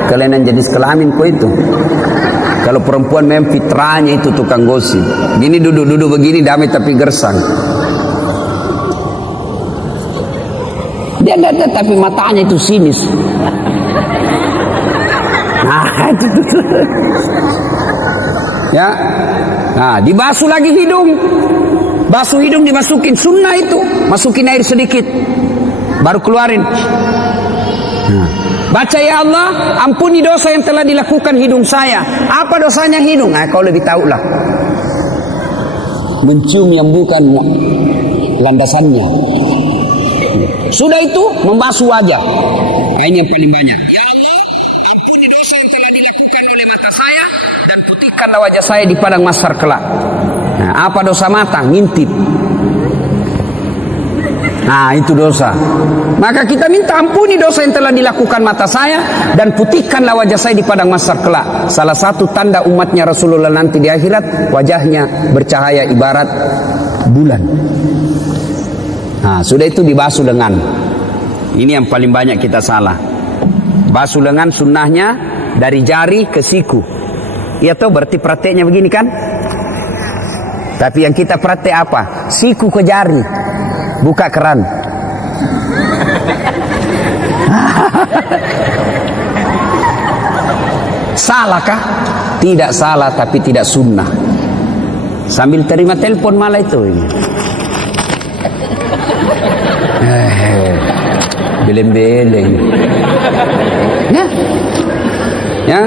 Kelainan jenis kelamin kok itu. Kalau perempuan memang fitrahnya itu tukang gosip. Gini duduk-duduk begini damai tapi gersang. Dia enggak, tapi matanya itu sinis. Nah, itu. Ya. Nah, dibasuh lagi hidung. Basuh hidung dimasukin, sunnah itu. Masukin air sedikit. Baru keluarin. Nah. Baca, ya Allah, ampuni dosa yang telah dilakukan hidung saya. Apa dosanya hidung? Nah, kau lebih tahu lah. Mencium yang bukan landasannya. Sudah itu, membasuh wajah. Nah, ini yang paling banyak. Ya Allah, ampuni dosa yang telah dilakukan oleh mata saya dan putihkanlah wajah saya di padang mahsyar kelak. Nah, apa dosa mata? Ngintip. Nah, itu dosa. Maka kita minta ampuni dosa yang telah dilakukan mata saya dan putihkanlah wajah saya di padang mahsyar kelak. Salah satu tanda umatnya Rasulullah nanti di akhirat, wajahnya bercahaya ibarat bulan. Nah, sudah itu dibasuh lengan. Ini yang paling banyak kita salah. Basuh lengan sunnahnya dari jari ke siku. Ya toh, berarti prakteknya begini kan? Tapi yang kita praktek apa? Siku ke jari. Buka keran. Salahkah? Tidak salah, tapi tidak sunnah. Sambil terima telepon malah itu ini. Beleng-beleng. Ya. Ya.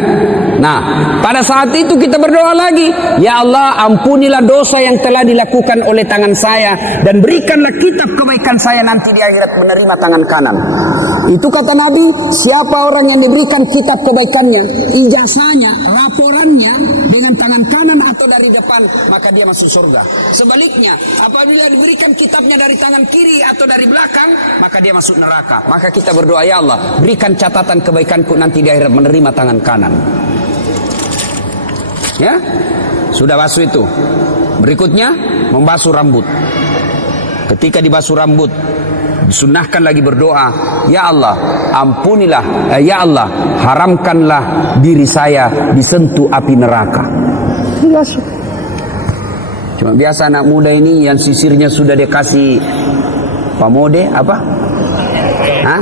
Nah, pada saat itu kita berdoa lagi, ya Allah, ampunilah dosa yang telah dilakukan oleh tangan saya dan berikanlah kitab kebaikan saya nanti di akhirat menerima tangan kanan. Itu kata Nabi, siapa orang yang diberikan kitab kebaikannya, ijazahnya, laporannya dengan tangan kanan atau dari depan, maka dia masuk surga. Sebaliknya, apabila diberikan kitabnya dari tangan kiri atau dari belakang, maka dia masuk neraka. Maka kita berdoa, ya Allah, berikan catatan kebaikanku nanti di akhirat menerima tangan kanan. Ya, sudah basuh itu. Berikutnya membasuh rambut. Ketika dibasuh rambut, disunnahkan lagi berdoa, ya Allah, ampunilah, ya Allah, haramkanlah diri saya disentuh api neraka. Dibasuh. Cuma biasa anak muda ini yang sisirnya sudah dikasih pamode apa? Hah?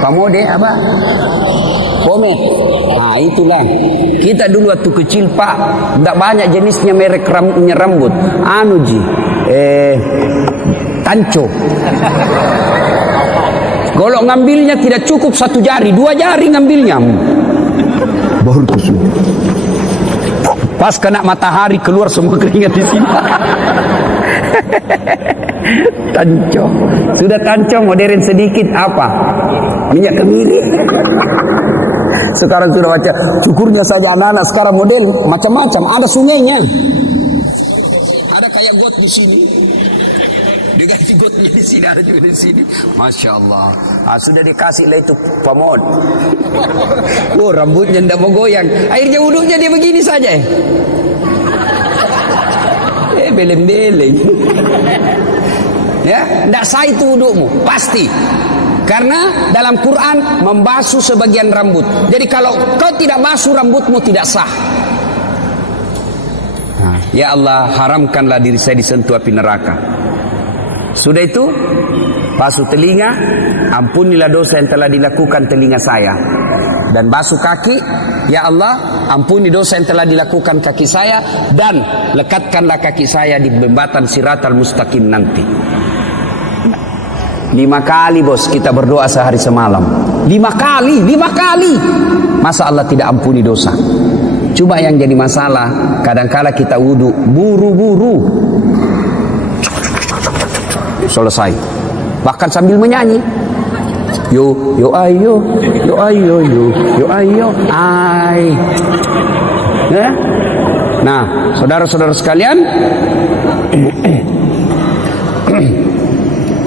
Pamode apa? Pomade. Nah, itulah. Kita dulu waktu kecil, Pak, tidak banyak jenisnya merek rambut. Anu ji, Tanco. Kalau ngambilnya tidak cukup 1 jari, 2 jari ngambilnya. Baru tusuk. Pas kena matahari keluar semua keringat di sini. Tanco. Sudah tanco modern sedikit apa? Minyak kemiri. Sekarang sudah baca, syukurnya saja anak-anak sekarang model macam-macam, ada sungainya. Ada kayak got di sini. Diganti gotnya di sini, ada juga di sini. Masya Allah. Ah, sudah dikasih lah itu pamod. Oh, rambutnya tidak mau goyang. Akhirnya wudhunya dia begini saja. Beleng-beleng. Ya, tidak sah itu wudhumu, pasti. Karena dalam Quran membasuh sebagian rambut. Jadi kalau kau tidak basuh rambutmu tidak sah. Nah, ya Allah, haramkanlah diri saya disentuh api neraka. Sudah itu, basuh telinga, ampunilah dosa yang telah dilakukan telinga saya. Dan basuh kaki, ya Allah, ampuni dosa yang telah dilakukan kaki saya dan lekatkanlah kaki saya di jembatan Siratal Mustaqim nanti. 5 kali bos kita berdoa sehari semalam. 5 kali. Masa Allah tidak ampuni dosa? Cuma yang jadi masalah, kadangkala kita wudu buru-buru. Selesai. Bahkan sambil menyanyi. Yo ayo, ay. Ya? Nah, saudara-saudara sekalian,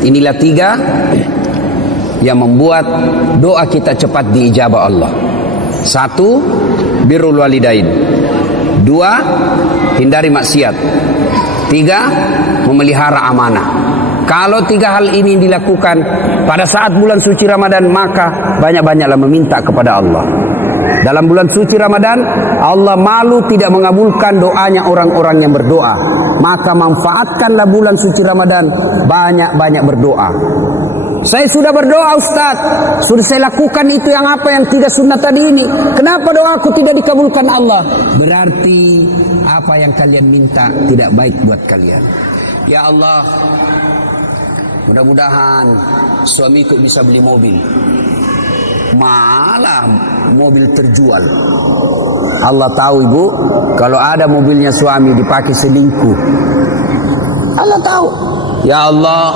inilah 3 yang membuat doa kita cepat diijabah Allah. 1, birrul walidain. 2, Dua, hindari maksiat. Tiga, memelihara amanah. Kalau tiga hal ini dilakukan pada saat bulan suci Ramadan, maka banyak-banyaklah meminta kepada Allah. Dalam bulan suci Ramadan, Allah malu tidak mengabulkan doanya orang-orang yang berdoa. Maka manfaatkanlah bulan suci Ramadan, banyak-banyak berdoa. Saya sudah berdoa Ustaz, sudah saya lakukan itu yang tiga sunnah tadi ini. Kenapa doaku tidak dikabulkan Allah? Berarti apa yang kalian minta tidak baik buat kalian. Ya Allah, mudah-mudahan suamiku bisa beli mobil. Malah mobil terjual. Allah tahu ibu, kalau ada mobilnya suami dipakai selingkuh. Allah tahu. Ya Allah,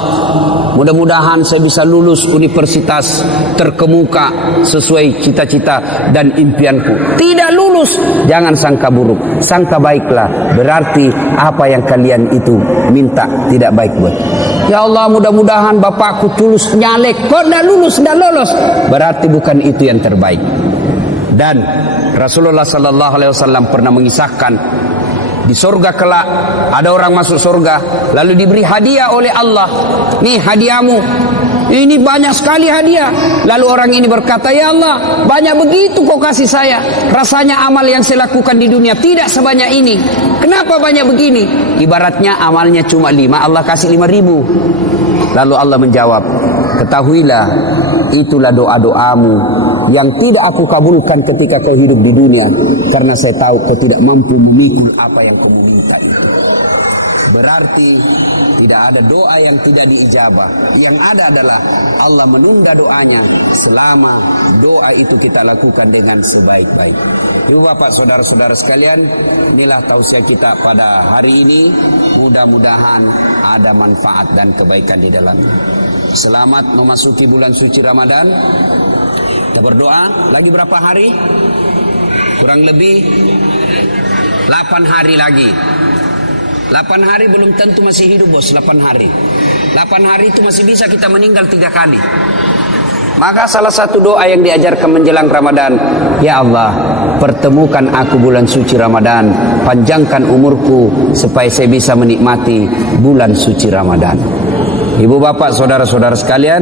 mudah-mudahan saya bisa lulus universitas terkemuka sesuai cita-cita dan impianku. Tidak lulus, jangan sangka buruk, sangka baiklah. Berarti apa yang kalian itu minta tidak baik buat. Ya Allah, mudah-mudahan bapakku tulus nyalek, kok tidak lulus, tidak lolos. Berarti bukan itu yang terbaik. Dan Rasulullah Sallallahu Alaihi Wasallam pernah mengisahkan, di surga kelak ada orang masuk surga lalu diberi hadiah oleh Allah. Nih hadiahmu, ini banyak sekali hadiah. Lalu orang ini berkata, ya Allah, banyak begitu kau kasih saya, rasanya amal yang saya lakukan di dunia tidak sebanyak ini. Kenapa banyak begini? Ibaratnya amalnya cuma 5, Allah kasih 5.000. Lalu Allah menjawab, ketahuilah itulah doa-doamu yang tidak aku kabulkan ketika kau hidup di dunia, karena saya tahu kau tidak mampu memikul apa yang kau minta itu. Berarti tidak ada doa yang tidak diijabah. Yang ada adalah Allah menunda doanya selama doa itu kita lakukan dengan sebaik-baik. Ibu bapak saudara-saudara sekalian, inilah tausiah kita pada hari ini. Mudah-mudahan ada manfaat dan kebaikan di dalamnya. Selamat memasuki bulan suci Ramadan. Kita berdoa, lagi berapa hari? Kurang lebih 8 hari lagi. 8 hari belum tentu masih hidup bos, 8 hari. 8 hari itu masih bisa kita meninggal 3 kali. Maka salah satu doa yang diajarkan menjelang Ramadan, ya Allah, pertemukan aku bulan suci Ramadan, panjangkan umurku supaya saya bisa menikmati bulan suci Ramadan. Ibu bapak saudara-saudara sekalian,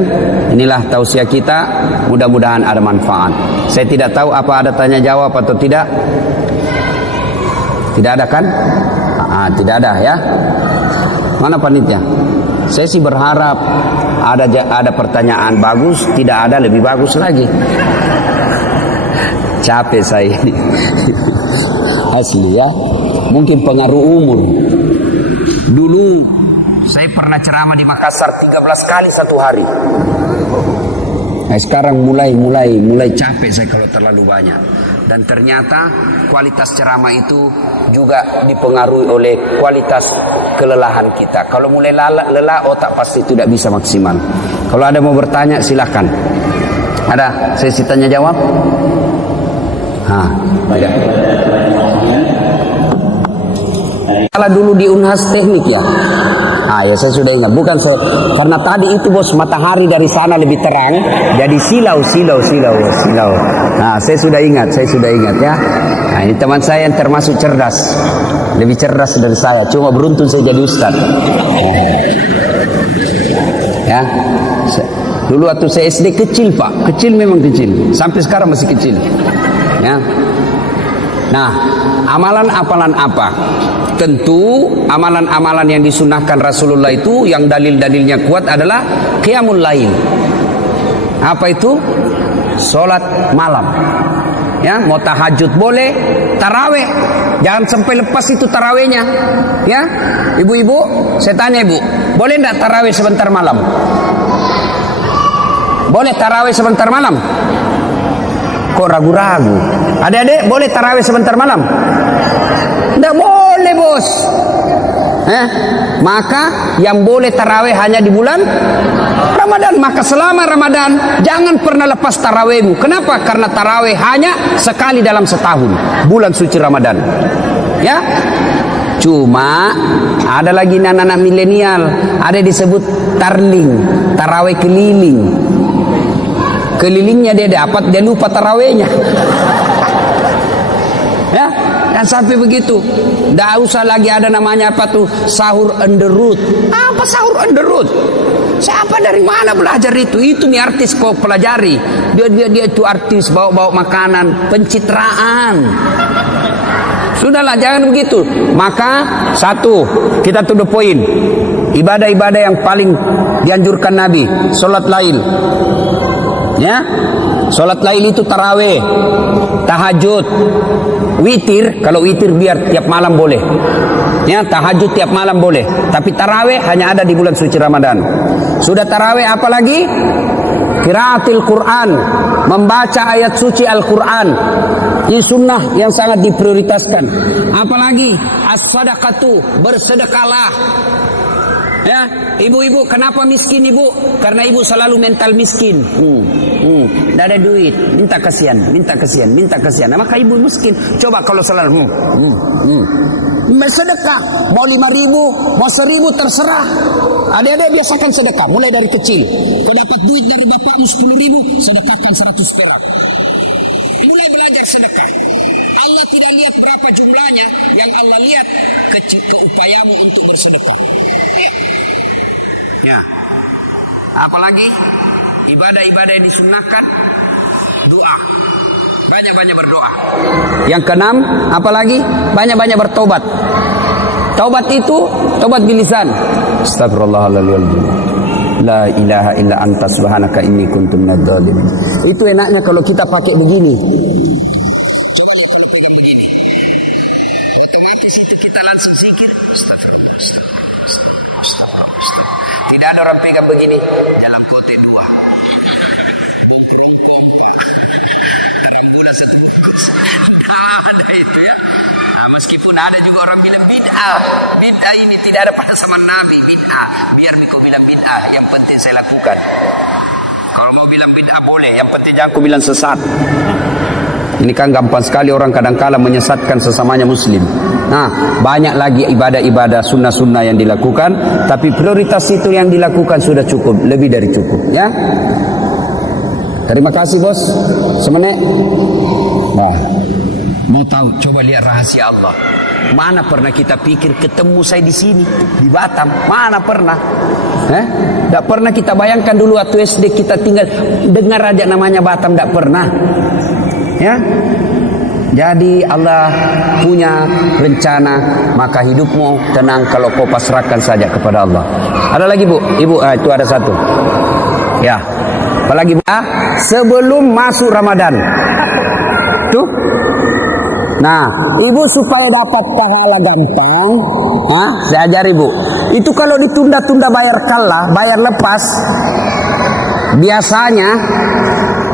inilah tausiah kita, mudah-mudahan ada manfaat. Saya tidak tahu apa ada tanya jawab atau tidak. Tidak ada kan? Tidak ada ya. Mana panitia? Saya sih berharap ada pertanyaan bagus, tidak ada lebih bagus lagi. Capek saya ini. Asli ya. Mungkin pengaruh umur. Dulu saya pernah ceramah di Makassar 13 kali satu hari. Nah, sekarang mulai capek saya kalau terlalu banyak. Dan ternyata kualitas ceramah itu juga dipengaruhi oleh kualitas kelelahan kita. Kalau mulai lelah, otak pasti tidak bisa maksimal. Kalau ada mau bertanya silahkan. Ada sesi tanya jawab? Baik. Kalau dulu di Unhas Teknik ya. Ya saya sudah ingat. Bukan karena tadi itu bos matahari dari sana lebih terang, jadi silau. Nah, saya sudah ingat ya. Nah, ini teman saya yang termasuk cerdas, lebih cerdas dari saya. Cuma beruntung saya jadi ustaz. Ya, dulu waktu saya SD kecil pak, kecil memang kecil. Sampai sekarang masih kecil. Ya. Nah, amalan-amalan apa? Tentu amalan-amalan yang disunahkan Rasulullah itu yang dalil-dalilnya kuat adalah qiyamul lail. Apa itu? Salat malam. Ya, mau tahajud boleh, tarawih jangan sampai lepas itu tarawihnya. Ya, ibu-ibu, saya tanya ibu, boleh enggak tarawih sebentar malam? Boleh tarawih sebentar malam? Kok ragu-ragu? Adik-adik boleh tarawih sebentar malam? Tidak boleh bos. Maka yang boleh tarawih hanya di bulan Ramadan. Maka selama Ramadan jangan pernah lepas tarawihmu. Kenapa? Karena tarawih hanya sekali dalam setahun, bulan suci Ramadan. Ya. Cuma ada lagi anak-anak milenial, ada disebut tarling, tarawih keliling. Kelilingnya dia dapat, dia lupa tarawihnya. Ya, Jangan sampai begitu. Nggak usah lagi ada namanya apa tuh, sahur on the road. Apa sahur on the road? Siapa dari mana belajar itu? Itu nih artis kok pelajari. Dia itu artis bawa makanan, pencitraan. Sudahlah, jangan begitu. Maka satu, kita to the point. Ibadah-ibadah yang paling dianjurkan Nabi, salat lail. Ya, salat lail itu tarawih, tahajud, witir. Kalau witir biar tiap malam boleh. Ya, tahajud tiap malam boleh. Tapi tarawih hanya ada di bulan suci Ramadan. Sudah tarawih, apalagi qiraatil Quran, membaca ayat suci Al-Quran. Ini sunnah yang sangat diprioritaskan. Apalagi as-sadaqatu, bersedekahlah. Ya, ibu-ibu kenapa miskin ibu? Karena ibu selalu mental miskin. Tidak ada duit, minta kasihan. Nah, maka ibu miskin. Coba kalau selalu sedekah, mau 5.000, mau 1.000 terserah. Adik-adik biasakan sedekah, mulai dari kecil. Kau dapat duit dari bapakmu 10.000, sedekahkan 100 perak. Mulai belajar sedekah. Allah tidak lihat berapa jumlahnya, yang Allah lihat keupayamu untuk bersedekah. Ya, apalagi ibadah-ibadah yang disunnahkan, doa, banyak-banyak berdoa. Yang keenam, apalagi banyak-banyak bertobat. Taubat itu taubat bilisan. Astagfirullahaladzim. La ilaha illa anta subhanaka inni kuntu minadz dzalimin. Itu enaknya kalau kita pakai begini. Coba ya kalau pegang begini. Otomatis itu kita langsung zikir. Tidak ada orang pegang begini dalam kote dua. Dalam bulan satu bungkus. Ada itu ya. Nah, meskipun ada juga orang bilang bid'ah. Bid'ah ini tidak ada pada zaman Nabi. Bid'ah. Biar kau bilang bid'ah, yang penting saya lakukan. Kalau mau bilang bid'ah boleh, yang penting aku bilang sesat. Ini kan gampang sekali orang kadang-kala menyesatkan sesamanya muslim. Nah, banyak lagi ibadah-ibadah sunnah-sunnah yang dilakukan, tapi prioritas itu yang dilakukan sudah cukup, lebih dari cukup, ya. Terima kasih bos. Semenit. Wah, mau tahu? Coba lihat rahasia Allah. Mana pernah kita pikir ketemu saya di sini di Batam? Mana pernah? Tidak pernah kita bayangkan dulu waktu SD kita tinggal dengar aja namanya Batam, tidak pernah. Ya, jadi Allah punya rencana, maka hidupmu tenang kalau kau pasrahkan saja kepada Allah. Ada lagi bu, ibu, itu ada satu. Ya, apalagi bu? Sebelum masuk Ramadan, tuh. Nah, ibu supaya dapat pahala gampang, saya ajari bu. Itu kalau ditunda-tunda bayar kalah, bayar lepas, biasanya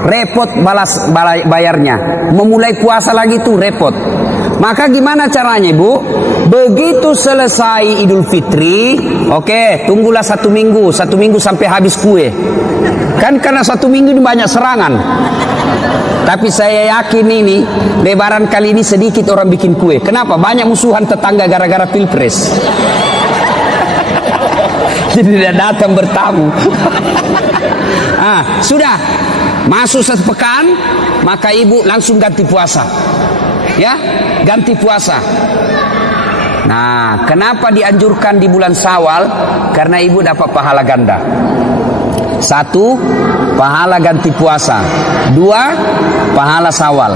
repot bayarnya. Memulai puasa lagi tuh repot. Maka gimana caranya bu? Begitu selesai Idul Fitri, oke, tunggulah 1 minggu sampai habis kue. Kan karena 1 minggu ini banyak serangan. Tapi saya yakin ini Lebaran kali ini sedikit orang bikin kue. Kenapa? Banyak musuhan tetangga gara-gara pilpres. Jadi dia datang bertamu. Sudah masuk 1 pekan, maka ibu langsung ganti puasa. Ya, ganti puasa. Nah, kenapa dianjurkan di bulan Syawal? Karena ibu dapat pahala ganda. 1, pahala ganti puasa. 2, pahala Syawal.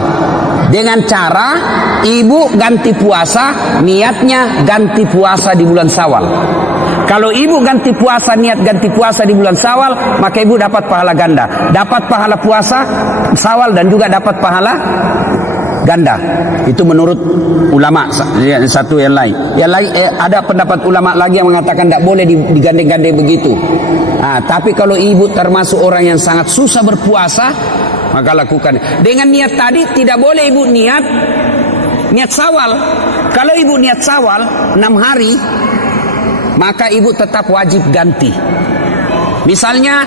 Dengan cara ibu ganti puasa, niatnya ganti puasa di bulan Syawal. Kalau ibu ganti puasa, niat ganti puasa di bulan Syawal, maka ibu dapat pahala ganda. Dapat pahala puasa Syawal dan juga dapat pahala ganda. Itu menurut ulama satu yang lain. Yang lain ada pendapat ulama lagi yang mengatakan tidak boleh digandeng-gandeng begitu. Tapi kalau ibu termasuk orang yang sangat susah berpuasa, maka lakukan. Dengan niat tadi tidak boleh ibu niat Syawal. Kalau ibu niat Syawal 6 hari, maka ibu tetap wajib ganti. Misalnya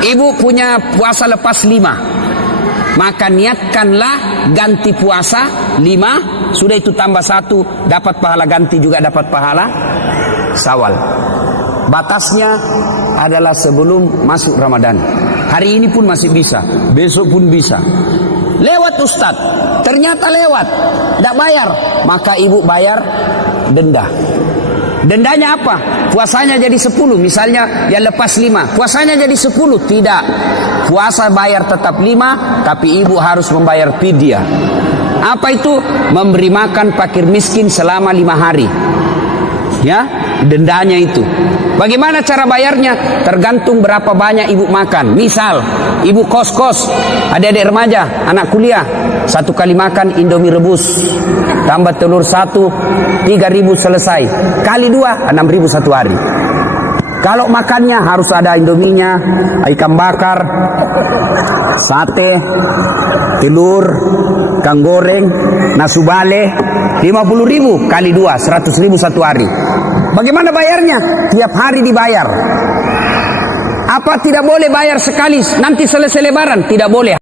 ibu punya puasa lepas 5, maka niatkanlah ganti puasa 5, sudah itu tambah 1, dapat pahala ganti juga dapat pahala Syawal. Batasnya adalah sebelum masuk Ramadan. Hari ini pun masih bisa, besok pun bisa. lewat Ustaz, ternyata lewat, tidak bayar, maka ibu bayar denda. Dendanya apa? Puasanya jadi 10, misalnya yang lepas 5, puasanya jadi 10, tidak. Puasa bayar tetap 5, tapi ibu harus membayar fidyah. Apa itu? Memberi makan fakir miskin selama 5 hari. Ya, dendanya itu. Bagaimana cara bayarnya? Tergantung berapa banyak ibu makan. Misal, ibu kos-kos, adik-adik remaja, anak kuliah, 1 kali makan Indomie rebus, tambah telur 1, 3.000 selesai. Kali 2, 6.000 1 hari. Kalau makannya harus ada Indominya, ikan bakar, sate, telur, ikan goreng, nasu bale, 50.000 kali 2, 100.000 1 hari. Bagaimana bayarnya? Tiap hari dibayar. Apa tidak boleh bayar sekali nanti selesai lebaran? Tidak boleh,